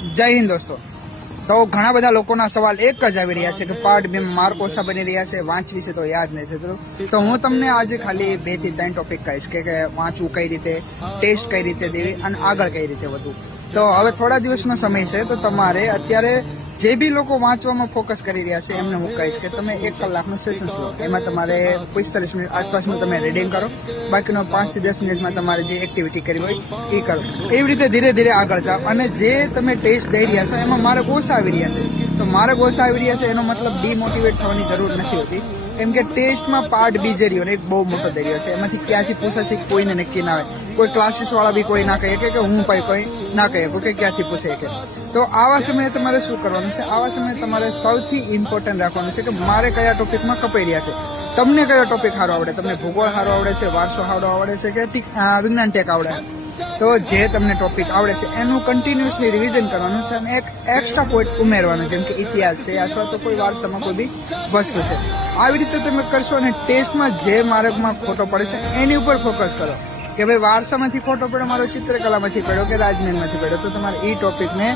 જય હિન્દ દોસ્તો। તો ઘણા બધા લોકોના સવાલ એક જ આવી રહ્યા છે કે પાર્ટ 2 માં માર્ક ઓછા બની રહ્યા છે, વાંચવી છે તો યાદ નથી થતું। તો હું તમને આજે ખાલી 2 થી 3 ટોપિક કહીશ કે વાંચવું કઈ રીતે, ટેસ્ટ કઈ રીતે દેવી અને આગળ કઈ રીતે વધવું। તો હવે થોડા દિવસનો સમય છે, તો તમારે અત્યારે જે બી લોકો વાંચવામાં ફોકસ કરી રહ્યા છે એમને હું કહીશ કે તમે 1 કલાકનું સેશન લો। એમાં તમારે 45 મિનિટ આસપાસનું તમે રીડિંગ કરો, બાકીનો 5 થી 10 મિનિટમાં તમારે જે એક્ટિવિટી કરવી હોય એ કરો। એવી રીતે ધીરે ધીરે આગળ જાઓ। અને જે તમે ટેસ્ટ દઈ રહ્યા છો એમાં માર્ક ઓછા આવી રહ્યા છે, તો માર્ક ઓછા આવી રહ્યા છે એનો મતલબ ડિમોટિવેટ થવાની જરૂર નથી હોતી, કેમ કે ટેસ્ટમાં પાર્ટ બી જે રહ્યો ને એક બહુ મોટો દરિયો છે। એમાંથી ક્યાંથી પૂછાશે કોઈને નક્કી ના હોય। કોઈ ક્લાસીસ વાળા બી કોઈ ના કહે કે હું ભાઈ કોઈ ના કહે કે ક્યાંથી પૂછે કે। તો આવા સમયે તમારે શું કરવાનું છે? આવા સમયે તમારે સૌથી ઇમ્પોર્ટન્ટ રાખવાનું છે કે મારે કયા ટોપિકમાં કપાઈ રહ્યા છે। તમને કયો ટોપિક સારો આવડે? તમને ભૂગોળ સારો આવડે છે, વારસો સારો આવડે છે કે વિજ્ઞાન ટેક આવડે? તો જે તમને ટોપિક આવડે છે એનું કન્ટિન્યુઅસલી રિવિઝન કરવાનું છે અને એક એક્સ્ટ્રા પોઈન્ટ ઉમેરવાનું, જેમ કે ઇતિહાસ છે અથવા તો કોઈ વારસામાં કોઈ બી વસ્તુ છે। આવી રીતે તમે કરશો અને ટેસ્ટમાં જે માર્કમાં ખોટો પડે છે એની ઉપર ફોકસ કરો કે ભાઈ વારસામાંથી ખોટો પડ્યો, મારો ચિત્રકલામાંથી પડ્યો કે રાજમહેલમાંથી પડ્યો, તો તમારે એ ટોપિકને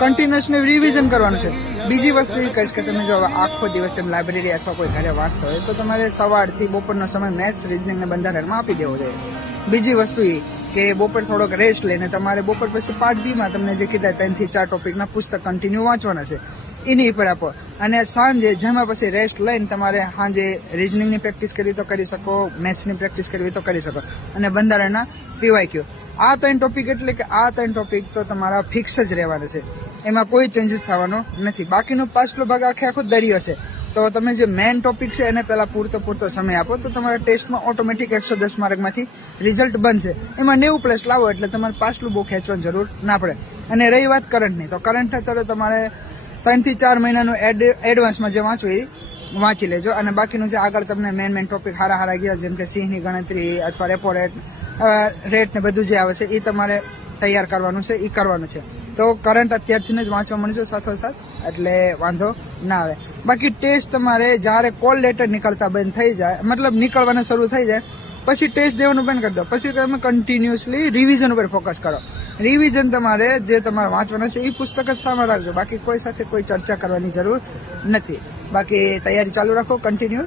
કન્ટિન્યુઅસલી રિવિઝન કરવાનું છે। બીજી વસ્તુ એ કહીશ કે તમે જો આખો દિવસ તમે લાઇબ્રેરી અથવા કોઈ ઘરે વાંચતા હોય તો તમારે સવારથી બપોરનો સમય મેથ્સ, રિઝનિંગ ને બંધારણમાં આપી દેવો જોઈએ। બીજી વસ્તુ એ કે બપોર થોડોક રેસ્ટ લઈને તમારે બપોર પછી પાર્ટ 2 માં તમને જે કીધા 3 થી 4 ટોપિકના પુસ્તક કન્ટિન્યુ વાંચવાના છે, એની ઉપર આપો। અને સાંજે જેમાં પછી રેસ્ટ લઈને તમારે સાંજે રિઝનિંગની પ્રેક્ટિસ કરવી તો કરી શકો, મેથ્સની પ્રેક્ટિસ કરવી તો કરી શકો, અને બંધારણના PYQ। આ 3 ટોપિક એટલે કે આ 3 ટોપિક તો તમારા ફિક્સ જ રહેવાના છે, એમાં કોઈ ચેન્જીસ થવાનો નથી। બાકીનો પાછલો ભાગ આખો દરિયો છે। તો તમે જે મેઇન ટોપિક છે એને પહેલા પૂરતો સમય આપો તો તમારા ટેસ્ટમાં ઓટોમેટિક 110 માર્કમાંથી રિઝલ્ટ બનશે। એમાં 90+ લાવો એટલે તમારે પાછલું બહુ ખેંચવાની જરૂર ના પડે। અને રહી વાત કરંટની, તો કરંટ અત્યારે તમારે 3 થી 4 મહિનાનું એડવાન્સમાં જે વાંચવું એ વાંચી લેજો। અને બાકીનું જે આગળ તમને મેઇન ટોપિક હારા ગયા, જેમ કે સિંહની ગણતરી અથવા રેપો રેટ ને બધું જે આવે છે એ તમારે તૈયાર કરવાનું છે, એ કરવાનું છે। તો કરંટ અત્યારથી જ વાંચવા માંડજો સાથોસાથ, એટલે વાંધો ના આવે। બાકી ટેસ્ટ તમારે જ્યારે કોલ લેટર નીકળતા બંધ થઈ જાય, મતલબ નીકળવાના શરૂ થઈ જાય પછી ટેસ્ટ દેવાનું બંધ કરી દો, પછી તમે કન્ટિન્યુઅસલી રિવિઝન ઉપર ફોકસ કરો। રિવિઝન તમારે જે તમારે વાંચવાના છે એ પુસ્તક જ સામે રાખજો, બાકી કોઈ સાથે કોઈ ચર્ચા કરવાની જરૂર નથી। બાકી તૈયારી ચાલુ રાખો કન્ટિન્યુ।